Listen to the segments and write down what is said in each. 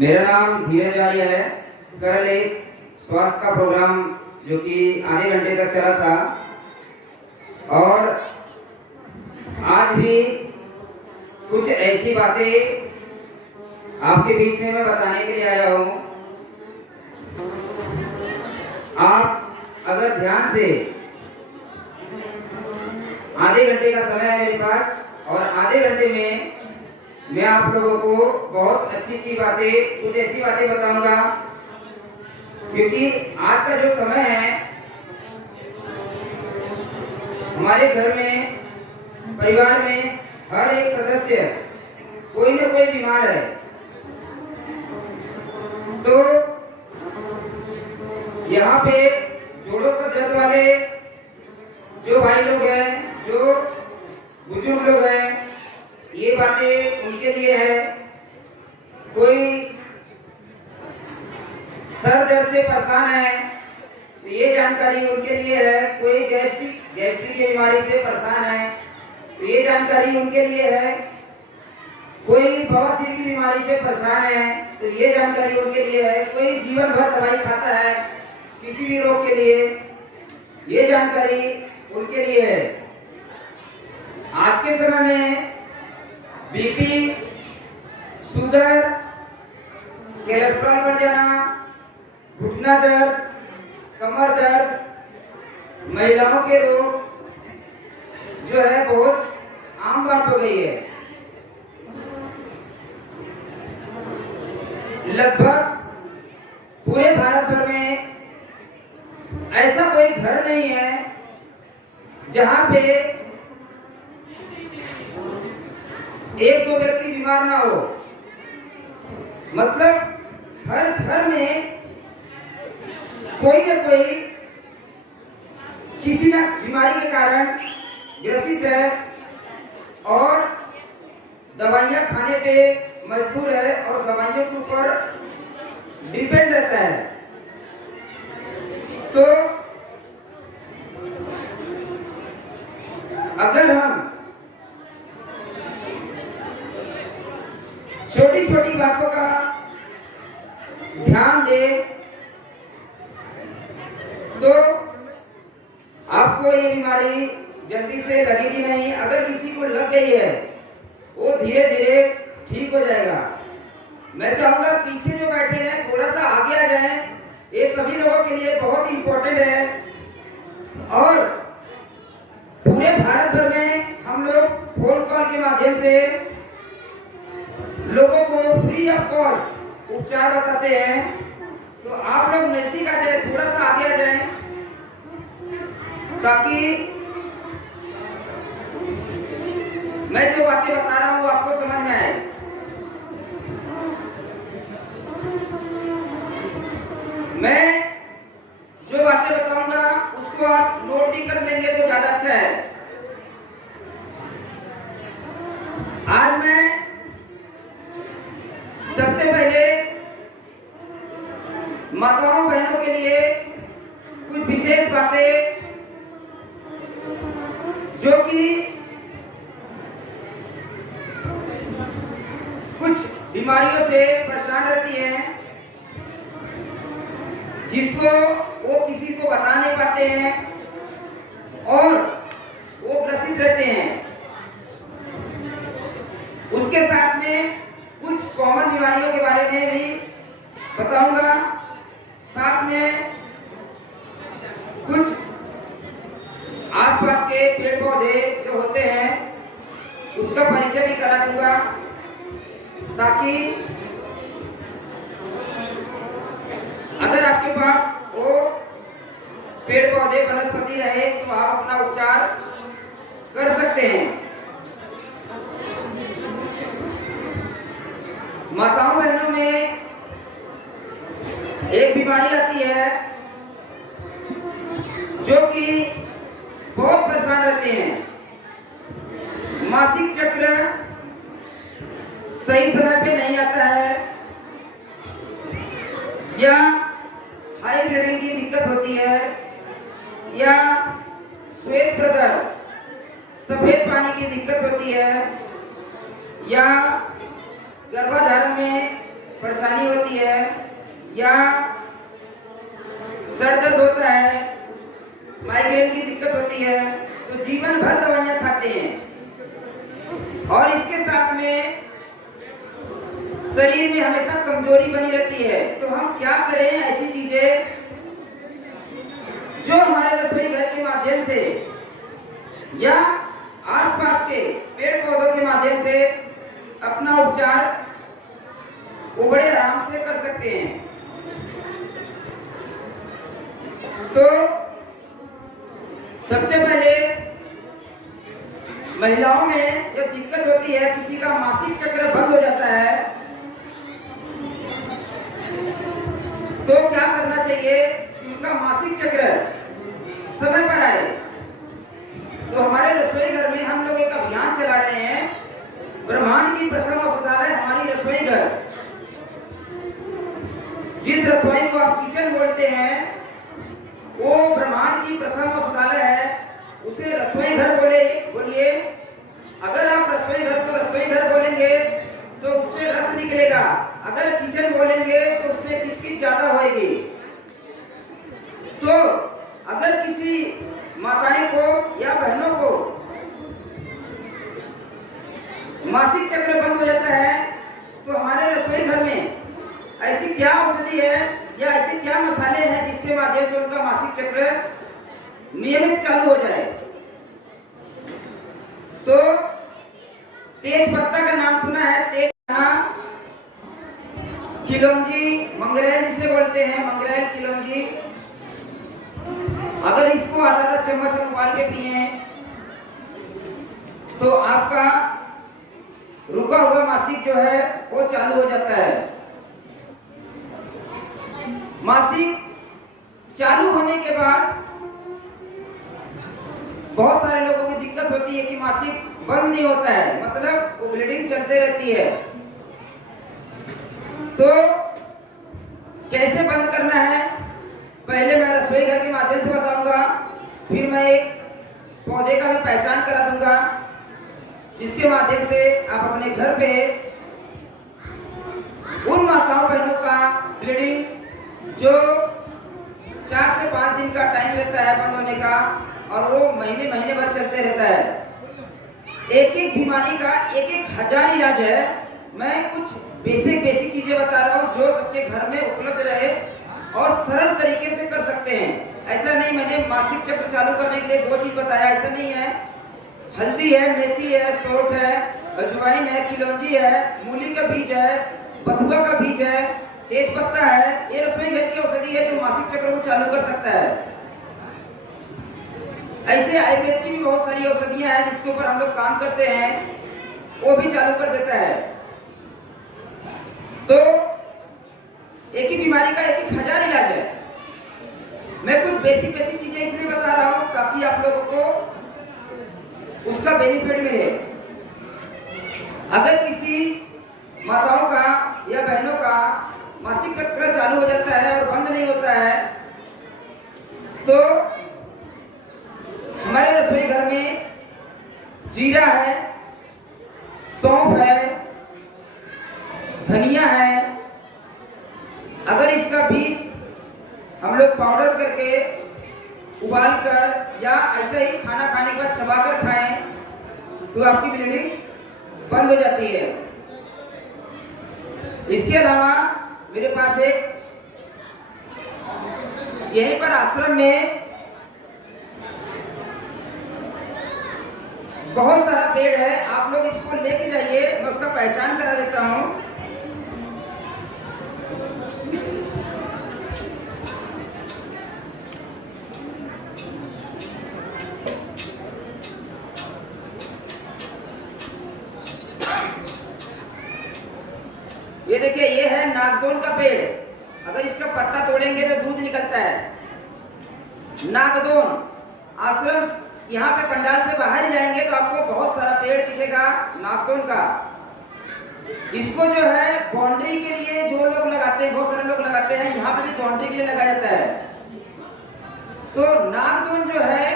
मेरा नाम धीरज आर्य है। कल एक स्वास्थ्य का प्रोग्राम जो कि आधे घंटे तक चला था और आज भी कुछ ऐसी बातें आपके बीच में मैं बताने के लिए आया हूँ। आप अगर ध्यान से, आधे घंटे का समय है मेरे पास और आधे घंटे में मैं आप लोगों को बहुत अच्छी बातें, कुछ ऐसी बातें बताऊंगा, क्योंकि आज का जो समय है हमारे घर में, परिवार में हर एक सदस्य कोई न कोई बीमार है। तो यहाँ पे जोड़ों का दर्द वाले जो भाई लोग हैं, जो बुजुर्ग लोग हैं, ये बातें उनके लिए है। कोई सर दर्द से परेशान है तो ये जानकारी उनके लिए है। कोई गैस्ट्रिक की बीमारी से परेशान है तो ये जानकारी उनके लिए है। कोई बवासीर की बीमारी से परेशान है तो ये जानकारी उनके लिए है। कोई जीवन भर दवाई खाता है किसी भी रोग के लिए, ये जानकारी उनके लिए है। आज के समय में बीपी, शुगर, कोलेस्ट्रॉल बढ़ जाना, घुटना दर्द, कमर दर्द, महिलाओं के रोग जो है बहुत आम बात हो गई है। लगभग पूरे भारत भर में ऐसा कोई घर नहीं है जहां पे एक दो व्यक्ति बीमार ना हो। मतलब हर घर में कोई न कोई किसी न बीमारी के कारण ग्रसित है और दवाइयां खाने पे मजबूर है और दवाइयों के ऊपर डिपेंड रहता है। तो अगर हम छोटी छोटी बातों का ध्यान दें तो आपको ये बीमारी जल्दी से लगेगी नहीं। अगर किसी को लग गई है वो धीरे धीरे ठीक हो जाएगा। मैं चाहूंगा पीछे जो बैठे हैं थोड़ा सा आगे आ जाएं, ये सभी लोगों के लिए बहुत इंपॉर्टेंट है। और पूरे भारत भर में हम लोग फोन कॉल के माध्यम से लोगों को फ्री ऑफ कॉस्ट उपचार बताते हैं। तो आप लोग नजदीक आ जाए, थोड़ा सा आगे आ जाएं, ताकि मैं जो बातें बता रहा हूं वो आपको समझ में आए। मैं जो बातें बताऊंगा उसको आप नोट भी कर लेंगे तो ज्यादा अच्छा है। आज मैं सबसे पहले माताओं बहनों के लिए कुछ विशेष बातें जो कि कुछ बीमारियों से परेशान रहती हैं, जिसको वो किसी को बता नहीं पाते हैं और वो ग्रसित रहते हैं। उसके साथ में कुछ कॉमन बीमारियों के बारे में भी बताऊंगा। साथ में कुछ आसपास के पेड़ पौधे जो होते हैं उसका परिचय भी करा दूंगा, ताकि अगर आपके पास वो पेड़ पौधे वनस्पति रहे तो आप अपना उपचार कर सकते हैं। माताओं बहनों में एक बीमारी आती है जो कि बहुत परेशान रहते हैं। मासिक चक्र सही समय पे नहीं आता है या हाई ब्लीडिंग की दिक्कत होती है या श्वेत प्रदर सफेद पानी की दिक्कत होती है या गर्भाधारण में परेशानी होती है या सर दर्द होता है, माइग्रेन की दिक्कत होती है, तो जीवन भर दवाइयाँ खाते हैं और इसके साथ में शरीर में हमेशा कमजोरी बनी रहती है। तो हम क्या करें? ऐसी चीजें जो हमारे रसोई घर के माध्यम से या आसपास के पेड़ पौधों के माध्यम से अपना उपचार वो बड़े आराम से कर सकते हैं। तो सबसे पहले महिलाओं में जब दिक्कत होती है, किसी का मासिक चक्र बंद हो जाता है, तो क्या करना चाहिए? उनका मासिक चक्र समय पर आए। तो हमारे रसोई घर में हम लोग एक अभियान चला रहे हैं, ब्रह्मांड की प्रथम औषधालय हमारी रसोई घर। जिस रसोई को आप किचन बोलते हैं वो ब्रह्मांड की प्रथम औषधालय है, उसे रसोई घर बोलिए। अगर आप रसोई घर को रसोई घर बोलेंगे तो उससे रस निकलेगा, अगर किचन बोलेंगे तो उसमें किचकिच ज्यादा होगी। तो अगर किसी माताएं को या बहनों को मासिक चक्र बंद हो जाता है, तो हमारे रसोई घर में ऐसी क्या औषधि है या ऐसे क्या मसाले हैं जिसके माध्यम से उनका मासिक चक्र नियमित चालू हो जाए? तो तेज पत्ता का नाम सुना है, तेज किलोंजी, मंगरेल जिसे बोलते हैं, मंगरेल किलोंजी। अगर इसको आधा चम्मच हम उबाल के पिए तो आपका रुका हुआ मासिक जो है वो चालू हो जाता है। मासिक चालू होने के बाद बहुत सारे लोगों की दिक्कत होती है कि मासिक बंद नहीं होता है, मतलब वो ब्लीडिंग चलते रहती है। तो कैसे बंद करना है पहले मैं रसोई घर के माध्यम से बताऊंगा, फिर मैं एक पौधे का भी पहचान करा दूंगा जिसके माध्यम से आप अपने घर पे उन माताओं बहनों का ब्लीडिंग जो 4 से 5 दिन का टाइम लेता है बंद होने का और वो महीने भर चलते रहता है। एक एक बीमारी का एक हजार इलाज है। मैं कुछ बेसिक चीजें बता रहा हूँ जो सबके घर में उपलब्ध रहे और सरल तरीके से कर सकते हैं। ऐसा नहीं मैंने मासिक चक्र चालू करने के लिए 2 चीज बताया, ऐसा नहीं है। हल्दी है, मेथी है, सौंठ है, अजवाइन है, किलौंजी है, मूली का बीज है, बथुआ का बीज है, तेज पत्ता है। ये रसोई घर की औषधि है जो मासिक चक्र को चालू कर सकता है। ऐसे आयुर्वेद की भी बहुत सारी औषधियां हैं जिसके ऊपर हम लोग काम करते हैं, वो भी चालू कर देता है। तो एक ही बीमारी का एक हजार इलाज है। मैं कुछ बेसिक चीजें इसलिए बता रहा हूं ताकि आप लोगों को उसका बेनिफिट मिले। अगर किसी माताओं का या बहनों का मासिक चक्र चालू हो जाता है और बंद नहीं होता है, तो हमारे रसोई घर में जीरा है, सौंफ है, धनिया है। अगर इसका बीज हम लोग पाउडर करके उबाल कर या ऐसे ही खाना खाने के बाद चबाकर खाएं तो आपकी ब्लीडिंग बंद हो जाती है। इसके अलावा मेरे पास एक यहीं पर आश्रम में बहुत सारा पेड़ है, आप लोग इसको लेके जाइए, मैं उसका पहचान करा देता हूँ। ये देखिए, ये है नागदोन का पेड़। अगर इसका पत्ता तोड़ेंगे तो दूध निकलता है। नागदोन आश्रम, यहाँ पे पंडाल से बाहर ही जाएंगे तो आपको बहुत सारा पेड़ दिखेगा नागदोन का। इसको जो है बाउंड्री के लिए जो लोग लगाते हैं, बहुत सारे लोग लगाते हैं, यहाँ पे भी बाउंड्री के लिए लगाया जाता है। तो नागदोन जो है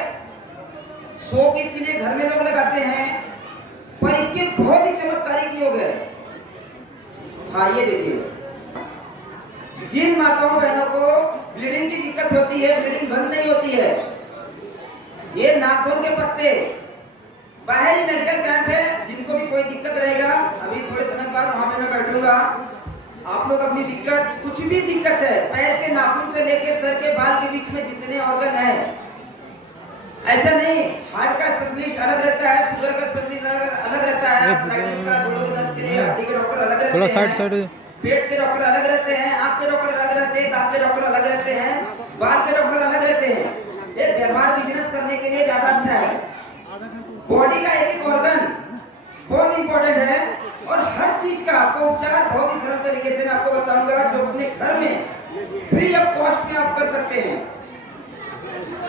शो पीस के लिए घर में लोग लगाते हैं, पर इसके बहुत ही चमत्कारी योग है। हाँ ये देखिए, जिन माताओं बहनों को ब्लीडिंग की दिक्कत होती है, ब्लीडिंग बंद नहीं होती है, ये नाखून के पत्ते बाहरी मेडिकल कैंप है। जिनको भी कोई दिक्कत रहेगा, अभी थोड़े समय बाद वहां पे मैं बैठूंगा। आप लोग अपनी दिक्कत, कुछ भी दिक्कत है, पैर के नाखून से लेके सर के बाल के बीच में जितने ऑर्गन है, ऐसा नहीं, हार्ट का स्पेशलिस्ट अलग रहता है, शुगर का स्पेशलिस्ट अलग रहता है, डायबिटीज का, हड्डी के डॉक्टर अलग रहते हैं, पेट के डॉक्टर अलग रहते हैं, आंख के डॉक्टर अलग रहते हैं, दांत के डॉक्टर अलग रहते हैं, बाल के डॉक्टर अलग रहते हैं। ये व्यवहार बिजनेस करने के लिए ज्यादा अच्छा है। बॉडी का एक एक ऑर्गन बहुत इंपॉर्टेंट है और हर चीज का आपको उपचार बहुत ही सरल तरीके से मैं आपको बताऊंगा, जो अपने घर में फ्री ऑफ कॉस्ट में आप कर सकते हैं।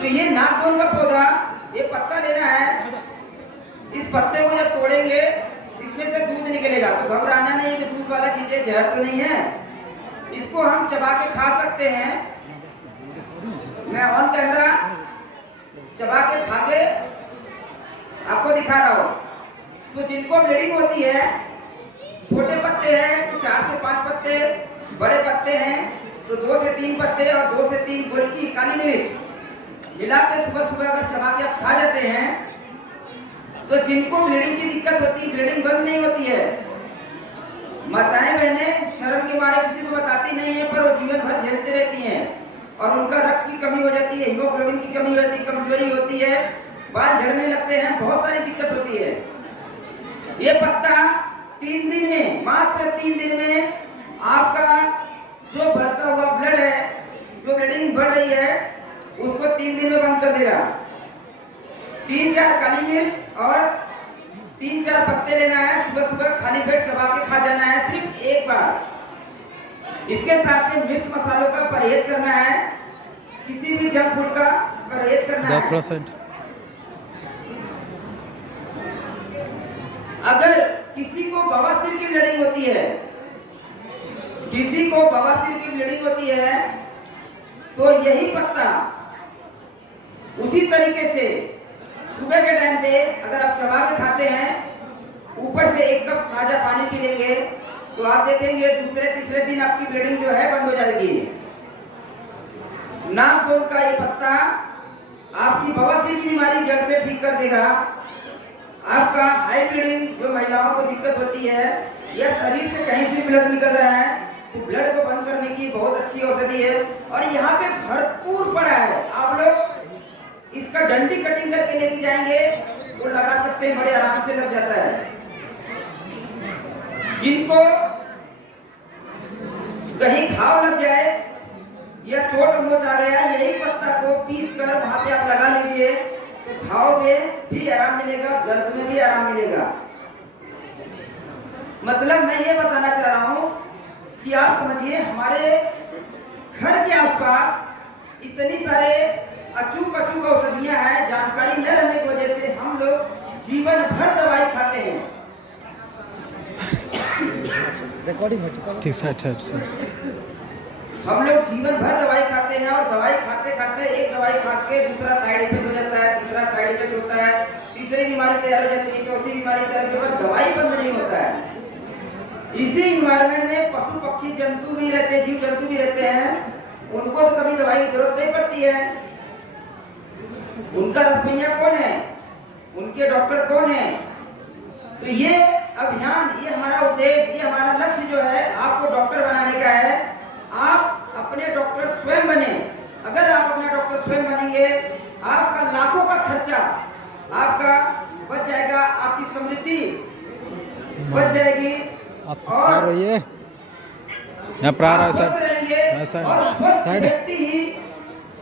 तो ये नागदोन का पौधा, ये पत्ता लेना है। इस पत्ते को जब तोड़ेंगे, इसमें से दूध निकलेगा, तो घबराना नहीं कि दूध वाला चीजें जहर तो नहीं है। इसको हम चबा के खा सकते हैं। मैं ऑन कैमरा चबा के खा के आपको दिखा रहा हूं। तो जिनको ब्लीडिंग होती है, छोटे पत्ते हैं तो 4 से 5 पत्ते, बड़े पत्ते हैं तो 2 से 3 पत्ते और 2 से 3 गोलकी काली मिर्च मिला के सुबह सुबह अगर चबा के आप खा जाते हैं, तो जिनको ब्लीडिंग की दिक्कत होती है, ब्लीडिंग बंद नहीं होती है। माताएं बहनें शर्म के मारे किसी को बताती नहीं है, पर वो जीवन भर झेलती रहती हैं और उनका रक्त की कमी हो जाती है, हीमोग्लोबिन की कमी हो जाती है, कमजोरी होती है, बाल झड़ने लगते हैं, बहुत सारी दिक्कत होती है। ये पत्ता 3 दिन में, मात्र 3 दिन में आपका जो बढ़ता हुआ ब्लड है, जो ब्लीडिंग बढ़ रही है, उसको 3 दिन में बंद कर देगा। 3-4 काली मिर्च और 3-4 पत्ते लेना है, सुबह सुबह खाली पेट चबा के खा जाना है, सिर्फ एक बार। इसके साथ में मिर्च मसालों का परहेज करना है, किसी भी जंक फूड का परहेज करना है। अगर किसी को बवासीर की ब्लीडिंग होती है, किसी को बवासीर की ब्लीडिंग होती है, तो यही पत्ता उसी तरीके से सुबह के टाइम पे अगर आप चबा के खाते हैं, ऊपर से 1 कप ताजा पानी पी लेंगे, तो आप देखेंगे दूसरे तीसरे दिन आपकी ब्लीडिंग जो है बंद हो जाएगी। नागदोन का ये पत्ता आपकी बवासीर की बीमारी जड़ से ठीक कर देगा। आपका हाई ब्लीडिंग जो महिलाओं को दिक्कत होती है, या शरीर से कहीं से ब्लड निकल रहा है, तो ब्लड को बंद करने की बहुत अच्छी औषधि है और यहाँ पे भरपूर पड़ा है। आप लोग इसका डंडी कटिंग करके लेके जाएंगे, वो लगा सकते हैं, बड़े आराम से लग जाता है। जिनको कहीं घाव लग जाए या चोट मोच आ गया, यही पत्ता को पीस कर वहां पे आप लगा लीजिए, तो घाव में भी आराम मिलेगा, दर्द में भी आराम मिलेगा। मतलब मैं ये बताना चाह रहा हूं कि आप समझिए, हमारे घर के आसपास इतनी सारे अचूक औषधियां हैं, जानकारी न रहने की वजह से हम लोग जीवन भर दवाई खाते हैं। रिकॉर्डिंग हो चुका है। हम लोग जीवन भर दवाई खाते हैं और दवाई खाते खाते एक दवाई खास के दूसरा साइड इफेक्ट हो जाता है, तीसरा साइड इफेक्ट होता है, तीसरी बीमारी तैयार हो जाती है, चौथी बीमारी तैयार होती है, दवाई बंद नहीं होता है। इसी इन्वायरमेंट में पशु पक्षी जंतु भी रहते हैं, जीव जंतु भी रहते हैं, उनको तो कभी दवाई की जरूरत नहीं पड़ती है। उनका रसोइया कौन है, उनके डॉक्टर कौन है। तो ये अभियान, ये हमारा उद्देश्य, ये हमारा लक्ष्य जो है, आपको डॉक्टर बनाने का है। आप अपने डॉक्टर स्वयं बने। अगर आप अपना डॉक्टर स्वयं बनेंगे, आपका लाखों का खर्चा आपका बच जाएगा, आपकी समृद्धि बच जाएगी और स्वस्थ रहेंगे। और स्वस्थ व्यक्ति ही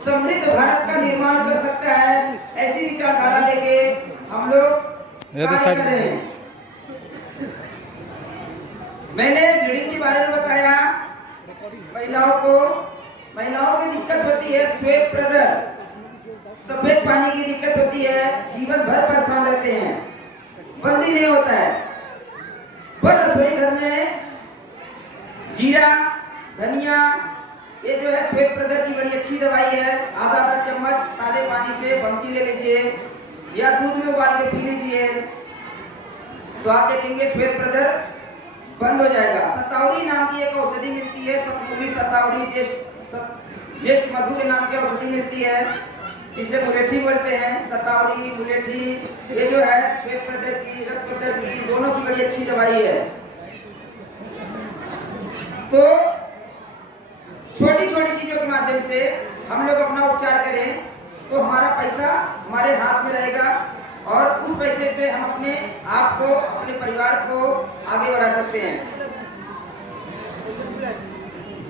समृद्ध भारत का निर्माण कर सकता है। ऐसी विचारधारा लेके हम लोग कार्य कर रहे हैं। मैंने ब्लीडिंग के बारे में बताया। महिलाओं की दिक्कत होती है श्वेत प्रदर, सफेद पानी की दिक्कत होती है, जीवन भर परेशान रहते हैं, बंद ही नहीं होता है। पर रसोई घर में जीरा, धनिया, ये जो है श्वेत प्रदर की बड़ी अच्छी दवाई है। आधा चम्मच सादे पानी से बंकी ले लीजिए या दूध में उबाल के पी लीजिए, तो आप देखेंगे श्वेत प्रदर बंद हो जाएगा। सतावरी नाम की एक औषधि मिलती है, सतमुली, सतावरी, ज्येष्ठ मधु के नाम की औषधि मिलती है, जिसे मुलेठी बोलते हैं। सतावरी, मुलेठी, ये जो है श्वेत पत्थर की, रक्त पत्थर की, दोनों की बड़ी अच्छी दवाई है। तो छोटी छोटी चीजों के माध्यम से हम लोग अपना उपचार करें तो हमारा पैसा हमारे हाथ में रहेगा और उस पैसे से हम अपने आप को, अपने परिवार को आगे बढ़ा सकते हैं।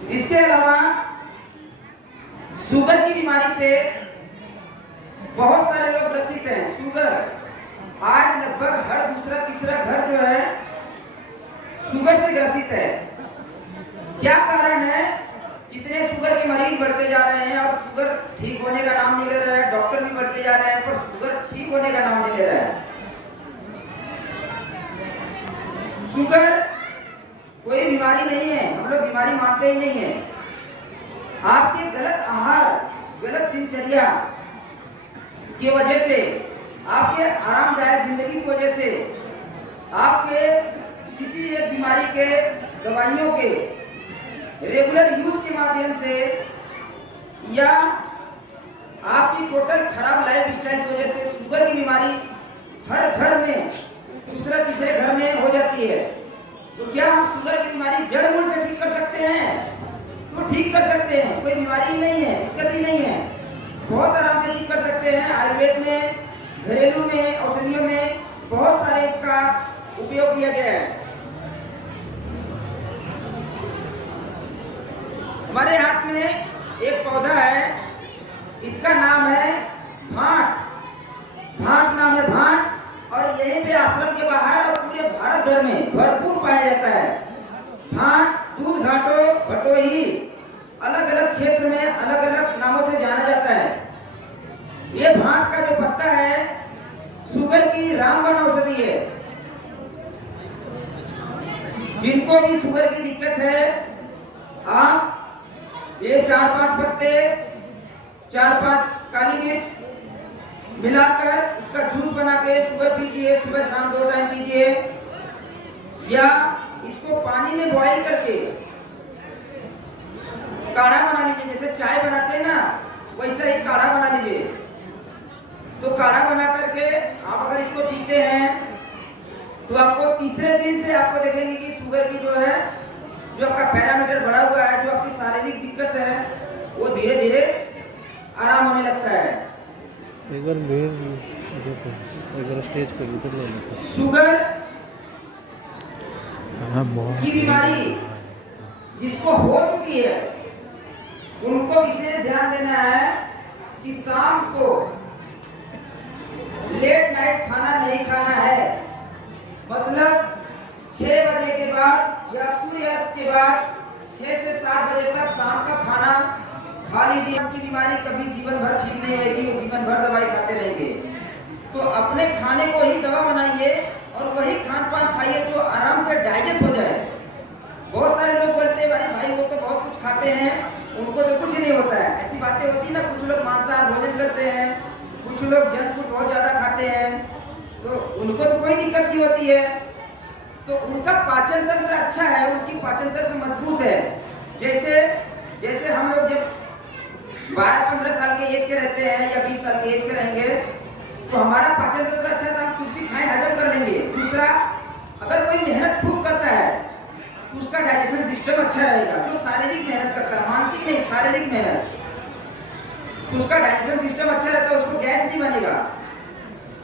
इसके अलावा शुगर की बीमारी से बहुत सारे लोग ग्रसित हैं। शुगर आज लगभग हर दूसरा तीसरा घर जो है शुगर से ग्रसित है। क्या कारण है? इतने शुगर के मरीज बढ़ते जा रहे हैं और शुगर ठीक होने का नाम नहीं ले रहा है। डॉक्टर भी बढ़ते जा रहे हैं पर शुगर ठीक होने का नाम नहीं ले रहा है। शुगर कोई बीमारी नहीं है, हम लोग बीमारी मानते ही नहीं है। आपके गलत आहार, गलत दिनचर्या की वजह से, आपके आरामदायक जिंदगी की वजह से, आपके किसी एक बीमारी के दवाइयों के रेगुलर यूज के माध्यम से या आपकी टोटल खराब लाइफ स्टाइल की वजह से शुगर की बीमारी हर घर में, दूसरा तीसरे घर में हो जाती है। तो क्या हम शुगर की बीमारी जड़ मूल से ठीक कर सकते हैं? तो ठीक कर सकते हैं, कोई बीमारी ही नहीं है, दिक्कत ही नहीं है, बहुत आराम से ठीक कर सकते हैं। आयुर्वेद में, घरेलू में, औषधियों में बहुत सारे इसका उपयोग किया गया है। हमारे हाथ में एक पौधा है, इसका नाम है भांट। भांट नाम है, भांट। और यहीं पे आश्रम के बाहर और पूरे भारत भर में भरपूर पाया जाता है। भांट दूध घाटो भटोही अलग अलग क्षेत्र में अलग अलग नामों से जाना जाता है। ये भांट का जो पत्ता है शुगर की रामबाण औषधि है। जिनको भी शुगर की दिक्कत है, आप ये 4-5 पत्ते, 4-5 काली मिर्च मिलाकर इसका जूस बना के सुबह पीजिए, सुबह शाम 2 टाइम पीजिए, या इसको पानी में बॉईल करके काढ़ा बना लीजिए। जैसे चाय बनाते हैं ना, वैसा ही काढ़ा बना लीजिए। तो काढ़ा बना करके आप अगर इसको पीते हैं तो आपको तीसरे दिन से आपको देखेंगे कि शुगर की जो है, जो आपका पैरामीटर बढ़ा हुआ है, जो आपकी शारीरिक दिक्कत है, वो धीरे धीरे आराम होने लगता है। एक बार स्टेज पर इधर ले लेते। शुगर की बीमारी जिसको हो चुकी है उनको विशेष ध्यान देना है कि शाम को लेट नाइट खाना नहीं खाना है। मतलब 6 बजे के बाद या सूर्यास्त के बाद 6 से 7 बजे तक शाम का खाना खा लीजिए। आपकी बीमारी कभी जीवन भर ठीक नहीं होगी, वो जीवन भर दवाई खाते रहेंगे। तो अपने खाने को ही दवा बनाइए और वही खान पान खाइए जो आराम से डाइजेस्ट हो जाए। बहुत सारे लोग बोलते हैं, अरे भाई वो तो बहुत कुछ खाते हैं, उनको तो कुछ नहीं होता है। ऐसी बातें होती ना, कुछ लोग मांसाहार भोजन करते हैं, कुछ लोग जंक फूड बहुत ज्यादा खाते हैं, तो उनको तो कोई दिक्कत नहीं होती है। तो उनका पाचन तंत्र अच्छा है, उनकी पाचन तंत्र मजबूत है। जैसे हम लोग जब 12-15 साल के एज के रहते हैं या 20 साल के एज के रहेंगे तो हमारा पाचन तंत्र अच्छा था, हम कुछ भी खाएं हजम कर लेंगे। दूसरा, अगर कोई मेहनत खूब करता है तो उसका डाइजेशन सिस्टम अच्छा रहेगा। जो शारीरिक मेहनत करता है, मानसिक नहीं, शारीरिक मेहनत, तो उसका डाइजेशन सिस्टम अच्छा रहता है, उसको गैस नहीं बनेगा।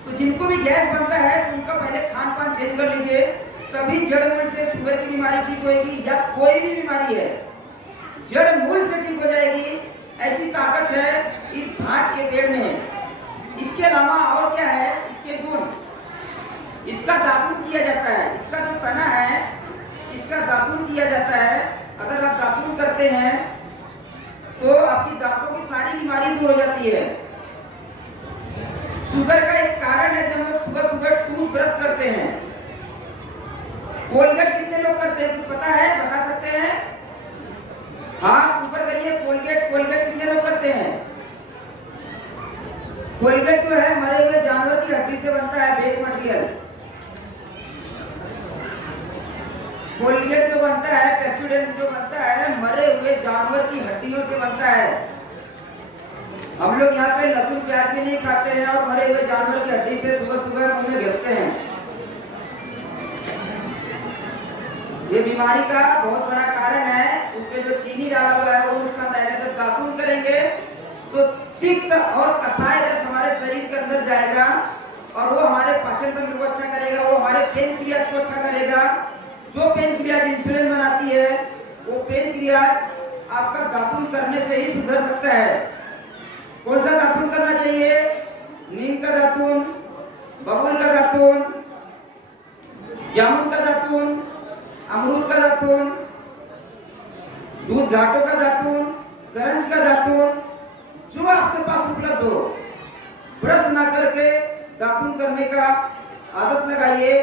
तो जिनको भी गैस बनता है तो उनका पहले खान पान चेंज कर लीजिए, तभी जड़ मूल से शुगर की बीमारी ठीक होगी। या कोई भी बीमारी है जड़ मूल से ठीक हो जाएगी, ऐसी ताकत है इस भांट के पेड़ में। इसके अलावा और क्या है इसके गुण? इसका दातुन किया जाता है, इसका जो तना है इसका दातुन किया जाता है। अगर आप दातुन करते हैं तो आपकी दांतों की सारी बीमारी दूर हो जाती है। शुगर का एक कारण है, जब हम लोग सुबह सुबह टूथ ब्रश करते हैं, कोलगेट कितने लोग करते हैं कुछ पता है? बता सकते हैं? हाथ ऊपर करिए। कोलगेट कितने लोग करते हैं? कोलगेट जो है मरे हुए जानवर की हड्डी से बनता है, बेस मटेरियल। कोलगेट जो बनता है, पेप्सोडेंट जो बनता है, मरे हुए जानवर की हड्डियों से बनता है। हम लोग यहाँ पे लहसुन प्याज भी नहीं खाते हैं और मरे हुए जानवर की हड्डी से सुबह सुबह मुंह में घिसते हैं। ये बीमारी का बहुत बड़ा कारण है। उसमें जो चीनी डाला हुआ है वो नुकसानदायक है। जब दातून करेंगे तो तिक्त और कसाय रस हमारे शरीर के अंदर जाएगा और वो हमारे पाचन तंत्र को अच्छा करेगा, वो हमारे पेनक्रियाज को अच्छा करेगा। जो पेनक्रियाज इंसुलिन बनाती है वो पेनक्रियाज आपका दातून करने से ही सुधर सकता है। कौन सा दातून करना चाहिए? नीम का दातून, बबूल का दातून, जामुन का दातून, अमरूद का दातून, दूध घाटों का दातून, करंज का दातून, जो आपके पास उपलब्ध हो। ब्रश ना करके दातून करने का आदत लगाइए।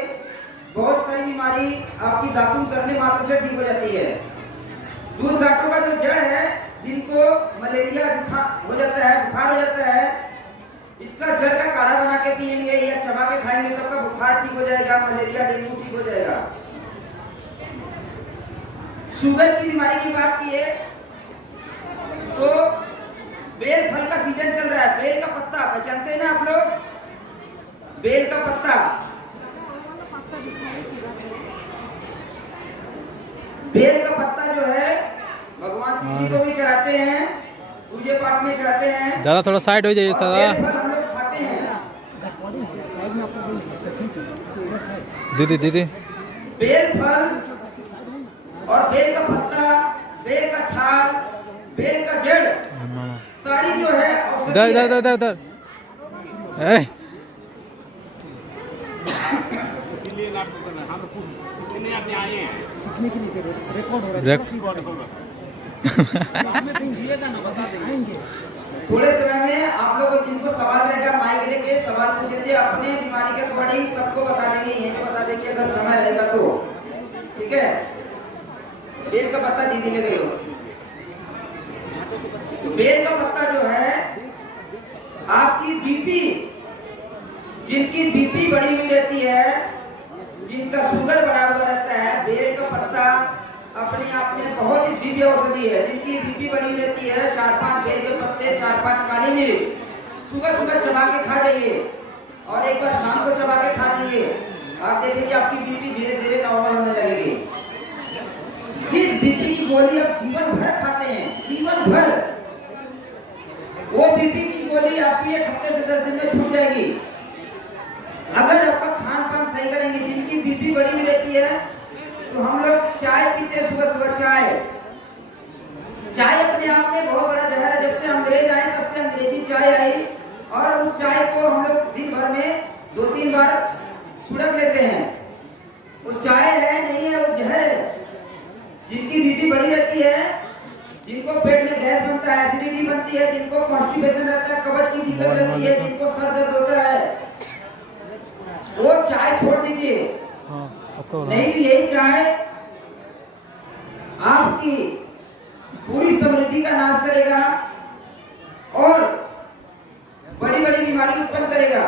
बहुत सारी बीमारी आपकी दातून करने मात्र से ठीक हो जाती है। दूध घाटों का जो जड़ है, जिनको मलेरिया हो जाता है, बुखार हो जाता है, इसका जड़ का काढ़ा बना के पिएंगे या चबा के खाएंगे तो आपका बुखार ठीक हो जाएगा, मलेरिया डेंगू ठीक हो जाएगा। शुगर की बीमारी की बात की है तो बेल फल का सीजन चल रहा है। बेल का पत्ता पहचानते हैं ना आप लोग? बेल का पत्ता, बेल का पत्ता जो है भगवान शिव जी को भी चढ़ाते हैं, पूजे पाठ में चढ़ाते हैं। दादा थोड़ा साइड हो जाइए दादा। बेल फल हम लोग खाते हैं। दीदी बेल फल और बेल का पत्ता, बेल का छाल, बेल का जड़, सारी जो है इधर सीखने के लिए रिकॉर्ड हो रहा है। थोड़े समय में आप लोग जिनको सवाल रहेगा माइक लेके सवाल पूछ लीजिए। अपने बीमारी के अकॉर्डिंग सबको बता देंगे, यहीं पे बता देंगे अगर समय रहेगा तो। ठीक है? बेल का पत्ता दीदी ले गई हो। तो बेल का पत्ता जो है आपकी बीपी, जिनकी बीपी बढ़ी हुई रहती है, जिनका शुगर बढ़ा हुआ रहता है, बेल का पत्ता अपने आप में बहुत ही दिव्य औषधि है। जिनकी बीपी बढ़ी हुई रहती है, 4-5 बेल के पत्ते, 4-5 काली मिर्च सुबह सुबह चबा के खा जाइए और एक बार शाम को चबा के खा लीजिए। आप देखेंगे आपकी बीपी धीरे धीरे नॉर्मल होने लगेगी। जिस बीपी की गोली आप जीवन भर खाते हैं, जीवन भर, वो बीपी की गोली आपकी 1 हफ्ते से 10 दिन में छूट जाएगी अगर आपका खान पान सही करेंगे। जिनकी बीपी बढ़ी हुई रहती है तो हम लोग चाय पीते हैं सुबह सुबह। चाय अपने आप में बहुत बड़ा जहर है। जब से अंग्रेज आए तब से अंग्रेजी चाय आई और उस चाय को हम लोग दिन भर में 2-3 बार सुड़क लेते हैं। वो चाय है नहीं है, वो जहर है। जिनकी बीपी बढ़ी रहती है, जिनको पेट में गैस बनता है, एसिडिटी बनती है, जिनको कॉन्स्टिपेशन रहता है, कब्ज की दिक्कत रहती है, जिनको सर दर्द होता है, वो चाय छोड़ दीजिए। नहीं तो यही चाय आपकी पूरी समृद्धि का नाश करेगा और बड़ी बड़ी बीमारी उत्पन्न करेगा।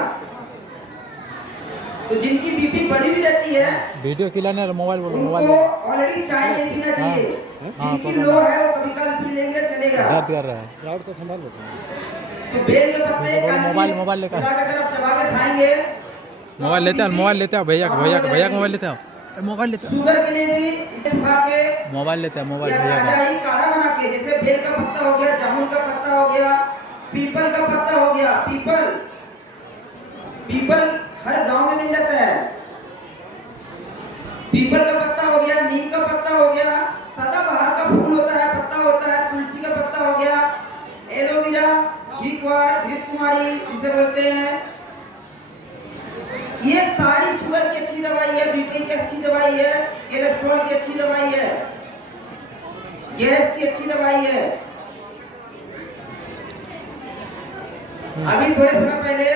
तो जिनकी बीपी बढ़ी हुई रहती है, वीडियो खिलाने मोबाइल बोलो, मोबाइल उनको ऑलरेडी चाय नहीं पीना चाहिए। जिनकी लो है वो कभी कल पी लेंगे, चलेगा। दर्द कर रहा है। क्राउड को संभाल लो। तो बेल के पत्ते मोबाइल लेकर अगर आप चबा के खाएंगे, मोबाइल लेते आओ भैया मोबाइल लेते आओ। मोबाइल लेते आओ। शुगर के लिए भी इसे खा के मोबाइल लेते हैं, मोबाइल या भैया ताजा ही काढ़ा बना के, जैसे बेल का पत्ता हो गया, जामुन का पत्ता हो गया, पीपल का पत्ता हो गया। पीपल हर गांव में मिल जाता है। पीपल का पत्ता हो गया, नीम का पत्ता हो गया, सदाबहार का फूल होता है, पत्ता होता है, तुलसी का पत्ता हो गया, एलोवेरा, घीकुआर, घृतकुमारी जिसे बोलते हैं। ये सारी शुगर की अच्छी दवाई है, बीपी की अच्छी दवाई है, कोलेस्ट्रॉल की अच्छी दवाई है, गैस की अच्छी दवाई है। अभी थोड़े समय पहले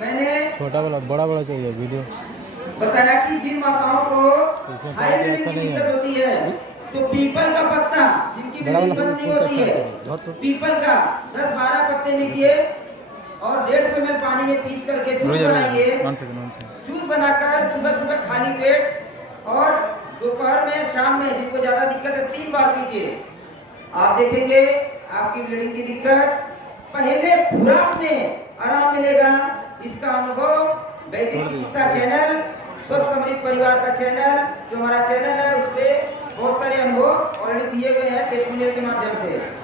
मैंने छोटा वाला बड़ा चाहिए वीडियो बताया कि जिन माताओं को हाई ब्लड की दिक्कत होती है तो पीपल का पत्ता, जिनकी ब्लीडिंग बंद नहीं होती है, पीपल का 10-12 पत्ते लीजिए और 150 ml पानी में पीस करके जूस बनाइए। जूस बनाकर सुबह सुबह खाली पेट और दोपहर में, शाम में, जिनको ज्यादा दिक्कत है 3 बार पीजिए। आप देखेंगे आपकी ब्लीडिंग की दिक्कत पहले खुराक में आराम मिलेगा। इसका अनुभव वैदिक चिकित्सा चैनल, स्वस्थ समृद्ध परिवार का चैनल, जो हमारा चैनल है, उस पर बहुत सारे अनुभव ऑलरेडी दिए हुए हैं टेस्टिमोनियल के माध्यम से।